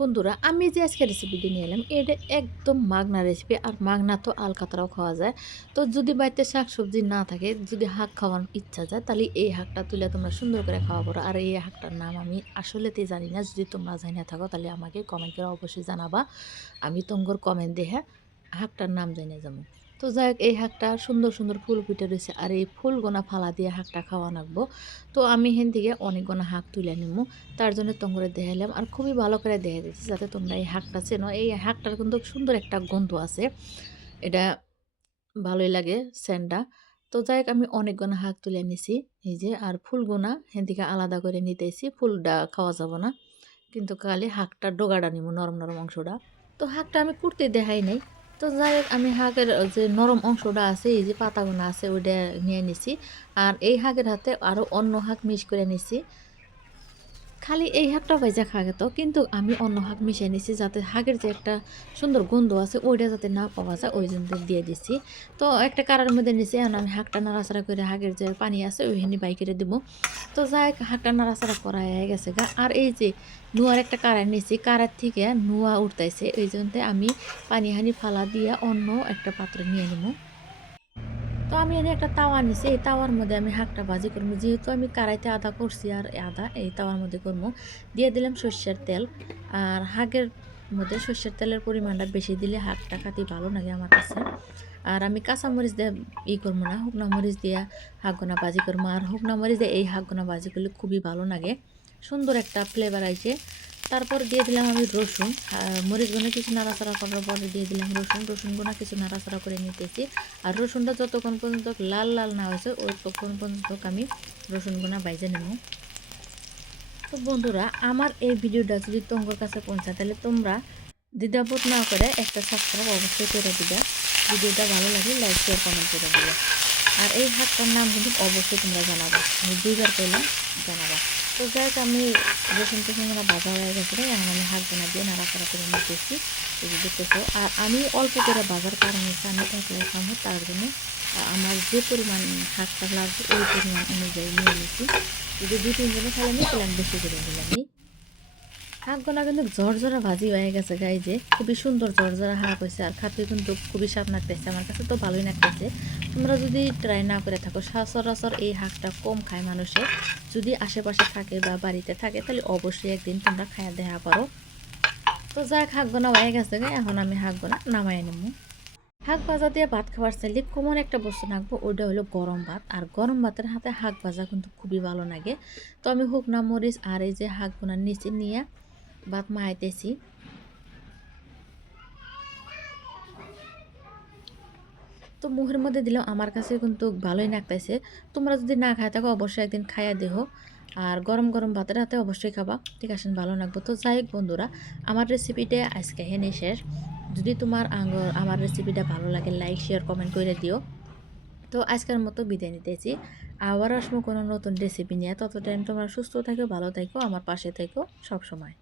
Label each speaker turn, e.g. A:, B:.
A: বন্ধুরা, আমি যে আজকে রেসিপিটি নিয়ে এলাম, এটা একদম মাগনা রেসিপি আর মাগনা তো আলকাতরাও খাওয়া যায়। তো যদি বাড়িতে শাক সবজি না থাকে, যদি হাঁক খাওয়ানোর ইচ্ছা যায়, তাহলে এই হাঁকটা তুলে তোমরা সুন্দর করে খাওয়া পারো আর এই হাঁকটার নাম আমি আসলেতে জানি না, যদি তোমরা জানিয়ে থাকো, তাহলে আমাকে কমেন্ট করে অবশ্যই জানাবা। আমি তোমার কমেন্ট দেখে হাঁকটার নাম জানিয়ে যাব তো যাই হোক, এই হাঁকটা সুন্দর সুন্দর ফুল ফুটে রয়েছে আর এই ফুল গোনা ফালা দিয়ে হাঁকটা খাওয়া নাকবো তো আমি হেন থেকে অনেক গোনা হাঁক তুলে নিমু। তার জন্য তোমরা দেখাইলাম আর খুবই ভালো করে দেখা দিচ্ছি যাতে তোমরা এই হাঁকটা চেনো। এই হাঁকটার কিন্তু সুন্দর একটা গন্ধ আছে। এটা ভালোই লাগে সেন্টটা তো যাই হোক, আমি অনেক গোনা হাঁক তুলে নিছি। এই যে, আর ফুলগোনা হেন থেকে আলাদা করে নিতেছি। ফুলটা খাওয়া যাব না। কিন্তু খালি হাঁকটা ডোগাটা নিব নরম নরম অংশটা। তো হাঁকটা আমি কুর্তে দেখাই নাই। তো যাই হোক, আমি হাঁকের যে নরম অংশটা আছে, এই যে পাতাগুলো আছে, ওইটা নিয়ে নিছি। আর এই হাঁকের হাতে আরও অন্য হাঁক মিক্স করে নিছি। খালি এই হাঁকটা ভাইজা খাগে তো, কিন্তু আমি অন্য হাঁক মিশিয়ে নিছি যাতে হাঁকের যে একটা সুন্দর গন্ধ আছে, ওইটা যাতে না পাওয়া যায়, ওই জন্য দিয়ে দিছি। তো একটা কারার মধ্যে নিছি, এখন আমি হাঁকটা নাড়াচাড়া করে হাঁকের যে পানি আছে, ওইখানে বাইকেরে দিব। তো যাই হোক হাঁকটা নাড়াচাড়া করা হয়ে গেছে গা। আর এই যে নুয়ার একটা কারার নিছি, কারার থেকে নুয়া উঠতেছে ওই জন্য আমি পানি হানি ফালা দিয়ে অন্য একটা পাত্র নিয়ে নেব তো আমি এনে একটা তাওয়া নিছি এই তাওয়ার মধ্যে আমি হাঁকটা ভাজি করব যেহেতু আমি কারাইতে আদা করছি আর আদা, এই তাওয়ার মধ্যে করব দিয়ে দিলাম সর্ষের তেল। আর হাঁকের মধ্যে সর্ষের তেলের পরিমাণটা বেশি দিলে হাঁকটা খাতি ভালো লাগে আমার কাছে। আর আমি কাঁচামরিচ দিয়ে ই করব না, শুকনা মরিচ দিয়ে হাঁকগোনা ভাজি করব আর শুকনা মরিচ দিয়ে এই হাঁকগোনা ভাজি করলে খুবই ভালো লাগে। সুন্দর একটা ফ্লেভার আইছে। তারপর দিয়ে দিলাম আমি রসুন মরিচ গুনে কিছু নাড়াচাড়া করার পরে দিয়ে দিলাম রসুন। রসুন গুনা কিছু নাড়াচাড়া করে নিতেছি। আর রসুনটা যতক্ষণ পর্যন্ত লাল লাল না হয়েছে ওই পর্যন্ত আমি রসুন গুনা বাইজে নেব। তো বন্ধুরা, আমার এই ভিডিওটা যদি তোমার কাছে পৌঁছায় তাহলে তোমরা দ্বিধাবোধ না করে একটা সাবস্ক্রাইব অবশ্যই করে দিবে। ভিডিওটা ভালো লাগে লাইক শেয়ার কমেন্ট করে দিবে। আর এই হাতটার নাম কিন্তু অবশ্যই তোমরা জানাব। আমি দুইবার পেলাম জানাবা। তো যাই হোক আমি রসুন টসুন বাজা হয়ে গেছে এখন আমি হাত বোনা দিয়ে নাড়াচাড়া করে নিতেছি। এই যে দেখতেছো, আর আমি অল্প করে বাজার কারণে আমি একলাই খাব, তার জন্য আমার যে পরিমাণ শাকটা লাগবে, ওই পরিমাণ অনুযায়ী নিয়ে নিয়েছি যদি দু তিনজনে খালে আমি বেশি করে নিলাম হাঁকগুলা কিন্তু ঝরঝরা ভাজি হয়ে গেছে গাই যে। খুবই সুন্দর ঝরঝরা হাঁক হয়েছে আর খাতে কিন্তু খুবই স্বাদ লাগতেছে। আমার কাছে তো ভালোই লাগতেছে। তোমরা যদি ট্রাই না করে থাকো, সচরাচর এই হাঁকটা কম খায় মানুষে। যদি আশেপাশে থাকে বা বাড়িতে থাকে, তাহলে অবশ্যই একদিন তোমরা খায়া দেখা পারো তো যাক হাঁক গোনা হয়ে গেছে গায়ে এখন আমি হাঁক গোনা নামাই নেব হাঁক ভাজা দিয়ে ভাত খাবার চাইলে কমন একটা বস্তু রাখব ওইটা হলো গরম ভাত। আর গরম ভাতের হাতে হাঁক ভাজা কিন্তু খুবই ভালো লাগে। তো আমি শুকনা মরিচ আর এই যে হাঁক বোনার নিচে নিয়ে ভাত মাহাইতেছি তো মুখের মধ্যে দিলেও আমার কাছে কিন্তু ভালোই লাগতেছে তোমরা যদি না খাই থাকো, অবশ্যই একদিন খাইয়া দেহ আর গরম গরম ভাতের হাতে অবশ্যই খাবা। ঠিক আছে, ভালো লাগবো। তো যাই হোক বন্ধুরা, আমার রেসিপিটা আজকে হেনে শেষ। যদি তোমার আমার রেসিপিটা ভালো লাগে লাইক শেয়ার কমেন্ট করে দিও। তো আজকের মতো বিদায় নিতেছি। আবার আসব কোনো নতুন রেসিপি নিয়ে। তত টাইম তোমরা সুস্থ থাকো, ভালো থাকো, আমার পাশে থেকো সবসময়।